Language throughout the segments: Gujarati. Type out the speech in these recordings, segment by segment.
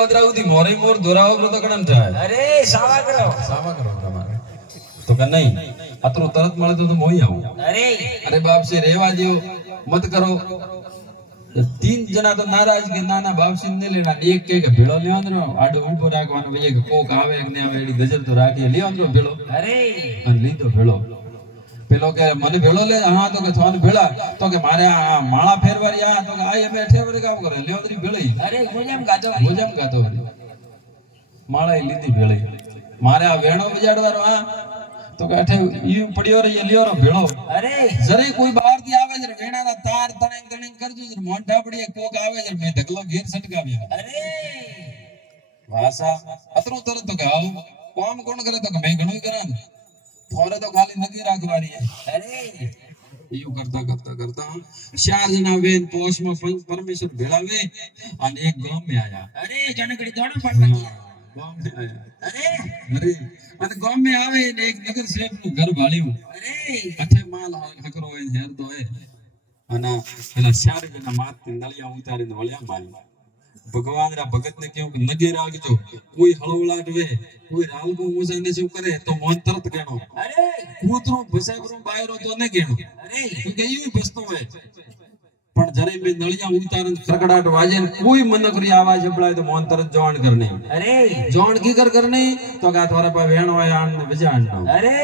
અદરાવતી મોરે મોર દોરાવો તો કણમ થાય? અરે સાવા કરો. સાવા કરો તમારે. તો કે નહીં અતરો તરત મળે તો મોઈ આવું. અરે. અરે બાપસી રેવા દ્યો. મત કરો. તીન જણા તો નારાજ કે ના ના બાપસી ને લેના. એક કે કે ભેળો લેવાનો આડો ઊભો રાખવાનો. ભાઈ એક કોક આવે કે ને આવે એની ગજર તો રાખીએ લેવાનો ભેળો. અરે. અને લીધો ભેળો. પેલો કે મને ભેળો લે હા તો કે થવાનું ભેળા. તો કે મારે આ માળા ફેરવારી આ. તો કે આ એમે ઠેવરે કામ કરે. લેવદરી ભેળી. અરે ગુજામ ગાતો ભોજન ગાતો. માળા એ લીધી ભેળી. મારે આ વેણો બજાડવાનો આ તો કે અઠે ઈ પડ્યો રે ઈ લ્યો ભેળો. અરે. જરે કોઈ બહારથી આવે છે વેણાના તાર તણેંગ તણેંગ કરજો છે મોઢા પડીએ કોક આવે છે મેં ઢગલો ઘેર સટકાવ્યા અરે. ભાષા અતરો તરત તો કે આવ કોમ કોણ કરે? તો કે મેં ઘણું કરા થોરે તો ખાલી નથી રાખવાની. અરે. એવું કરતા કરતા કરતા ચાર જણા વેન પોષમાં પં- પરમેશ્વર ભેળાવે અને એક ગામે આયા. અરે જનકડી દોડો હા, ગામે આયા. અરે. અરે અને ગામે આવે ને એક નગર શેઠનું ઘર ભાળ્યું અરે. અઠે માલ હકરો હોય હેર તો હે અને પેલા ચાર જણા માથે નળિયા ઉતારીને વળ્યા મારી. ભગવાન રા ભગત ને કેવું નજે રાખજો કોઈ હળવળાટ વે કોઈ રાલગો મોજા ને શું કરે તો મોન તરત ગણો. અરે! કૂતરું ભસાયરું બાયરો તો ન ગણો. અરે! કે એવું ભસતો હોય. પણ જરે બે નળિયા ઉતારીને ખડખડાટ વાજે ને કોઈ મનકરી આવાજ સંભળાય તો મોન તરત જોણ કરને અરે! જોણ કી કર કરને તો કા તમારા પા વેણ હોય આણ ને બજાણ નો અરે!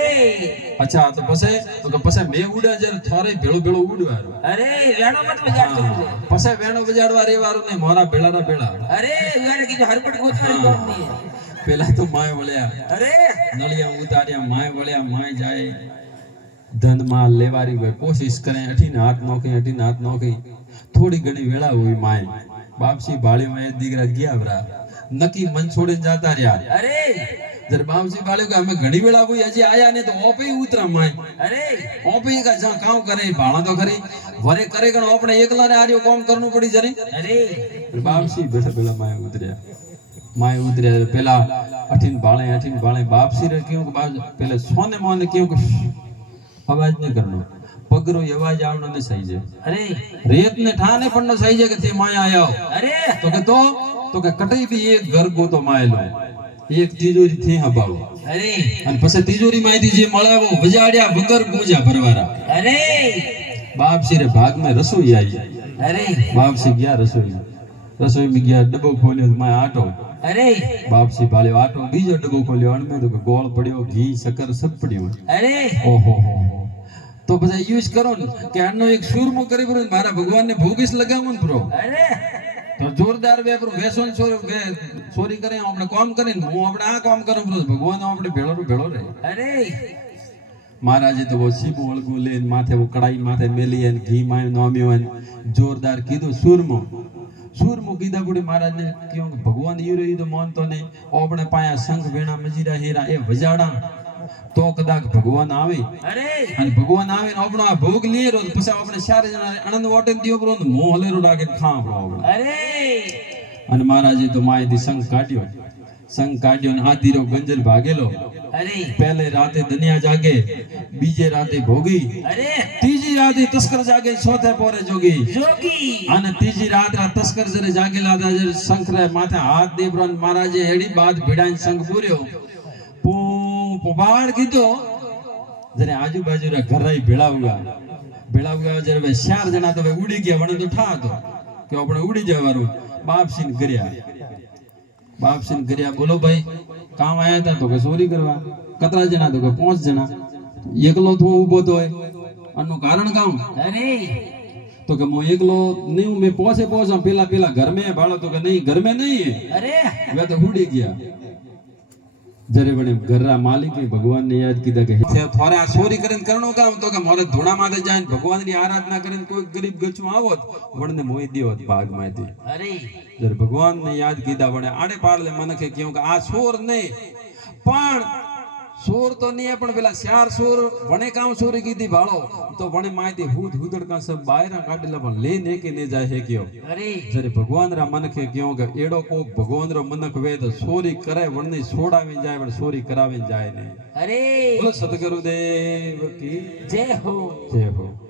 અચ્છા તો પછી? તો કે પછી મે ઉડા જર થોરે ભેળો ભેળો ઉડવાનું અરે વેણો મત બજાડતો. પછી વેણો બજાડવા રેવાનું ને મોરા ભેળાના ભેળા. અરે ઉગાને કીધું હરપટ ગોતવાની કોણ નહીં. પેલા તો માય વળ્યા. અરે! નળિયા ઉતાર્યા માય વળ્યા માય જાય. ધન માલ લેવારી હોય કોશિશ કરે અઠીને હાથ નોખી અઠીને હાથ નોખી. થોડી ઘણી વેળા હોય માય. બાપસી ભાળી માય દીકરા ગયા બરા નકી મન છોડીને જાતા રહ્યા. અરે! જર બાપસી ભાળ્યું કે અમે ઘણી વેળા હોય હજી આયા ને તો ઓપે ઉતરા માય. અરે! ઓપે કા જા કામ કરે ભાણા તો ખરી. વરે કરે કણ આપણે એકલા ને આર્યો કામ કરવું પડી જરી. અરે! બાપસી બેઠા પેલા માય ઉતર્યા. માય ઉતર્યા પેલા અઠીન ભાળે અઠીન ભાળે. બાપસી રે કે બાપ પેલા સોને મોને કે અવાજ ન કરનો પગરો અવાજ આવનો ને સહી જાય અરે. રેત ને ઠાને પણ ન સહી જાય કે તે માયા આયો. અરે. તો કે તો? તો કે કટઈ બી એક ઘર ગોતો માયલો. એક તિજોરી થી હબાવો અરે. અને પછી તિજોરી માંથી જે મળાવો વજાડ્યા વગર પૂજા ભરવારા. અરે. બાપસી રે ભાગ में રસોઈ આવી. અરે. બાપસી ગયા રસોઈ? રસોઈ માં ગયા ડબ્બો ખોલ્યો માય આટો. અરે. બાપસી ભાલ્યો આટો બીજો ડબ્બો ખોલ્યો અણમે તો કે ગોળ પડ્યો ઘી શક્કર સબ પડ્યું. અરે. ઓહો હો હો. તો બધા યુઝ કરો ને કે આનો એક સુરમો કરી ને મારા ભગવાનને ભોગીસ લગાવું ને પ્રો તો જોરદાર બે પ્રો બેસો ને ચોરી બે ચોરી કરે આપણે કામ કરીને હું આપણે આ કોમ કરું પ્રો ભગવાન આપણે ભેળો ભેળો રહે. અરે. મહારાજે તો સીબું વળગું લઈને માથે કડાઈ માથે મેલી અને ઘી માં નોમ્યો અને જોરદાર કીધું સુરમો. સુરમો કીધા ગુડી મહારાજને કહ્યું ભગવાન ઈ રહ્યું તો માનતો નહીં. આપણે પાયા શંખ ભેણા મજીરા હેરા એ વજાડા તો કદાચ ભગવાન આવે. અને ભગવાન આવે ને આપણો આ ભોગ લઈએ રો તો પછી આપણે જણા આનંદ વાટે દિયો બરો મોં હલેરો લાગે ખા આપણો અરે! અને મહારાજે તો માયથી સંગ કાઢ્યો. સંગ કાઢ્યો ને આ ધીરો ગંજલ ભાગેલો. અરે! પહેલે રાતે દનિયા જાગે બીજે રાતે ભોગી. અરે! ત્રીજી રાતે તસ્કર જાગે ચોથે પોરે જોગી. જોગી! અને ત્રીજી રાત આ તસ્કર જરે જાગેલા હતા જરે શંખ માથે હાથ દેબરો મહારાજે હેડી બાદ ભીડાઈ સંગ પૂર્યો. પબાડ કીધો જરે આજુબાજુ રે ઘરાઈ ભેળાવગા ભેળાવગા જરે ભાઈ ચાર જણા તો ભાઈ ઉડી ગયા વણે તો ઠા હતો કે આપણે ઉડી જવાનું. બાપસીન કર્યા બાપસીન કર્યા બોલો ભાઈ કામ આયા હતા તો કે ચોરી કરવા? કતરા જણા તો કે પાંચ જણા? એકલો તો ઊભો તો આનું કારણ કામ? અરે! તો કે હું એકલો નહીં મેં પહોંચે પહોંચા પેલા પેલા ઘર में ભાળો તો કે નહીં ઘર में નહીં અરે! હવે તો ઉડી ગયા. જરે બને ઘરના માલિક ભગવાન ને યાદ કીધા કે થોરે આ ચોરી કરીને કરણો કામ તો કે મોરે ધોળા માથે જાય ભગવાનની આરાધના કરીને કોઈ ગરીબ ગચમાં આવોત વણને મોઈ દેવત ભાગમાંથી અરે. જ્યારે ભગવાન ને યાદ કીધા વણે આડે પાડલે મને કે કહ્યું કે આ ચોર નહીં પણ સોર તો નહીં પણ પેલા શ્યાર સૂર વણે કામ સૂર કીધી ભાળો. તો વણે માહિતી હુદ હુદડ કા સબ બાયરા કાઢેલા પણ લે ને કે ને જાય હે કયો. અરે. જ્યારે ભગવાન રા મનખે કહ્યું કે એડો કોક ભગવાન રો મનખ વેદ સોરી કરે વણને છોડાવી જાય પણ સોરી કરાવી જાય નહીં અરે. બોલો સદગુરુદેવ કી. જય હો. જય હો.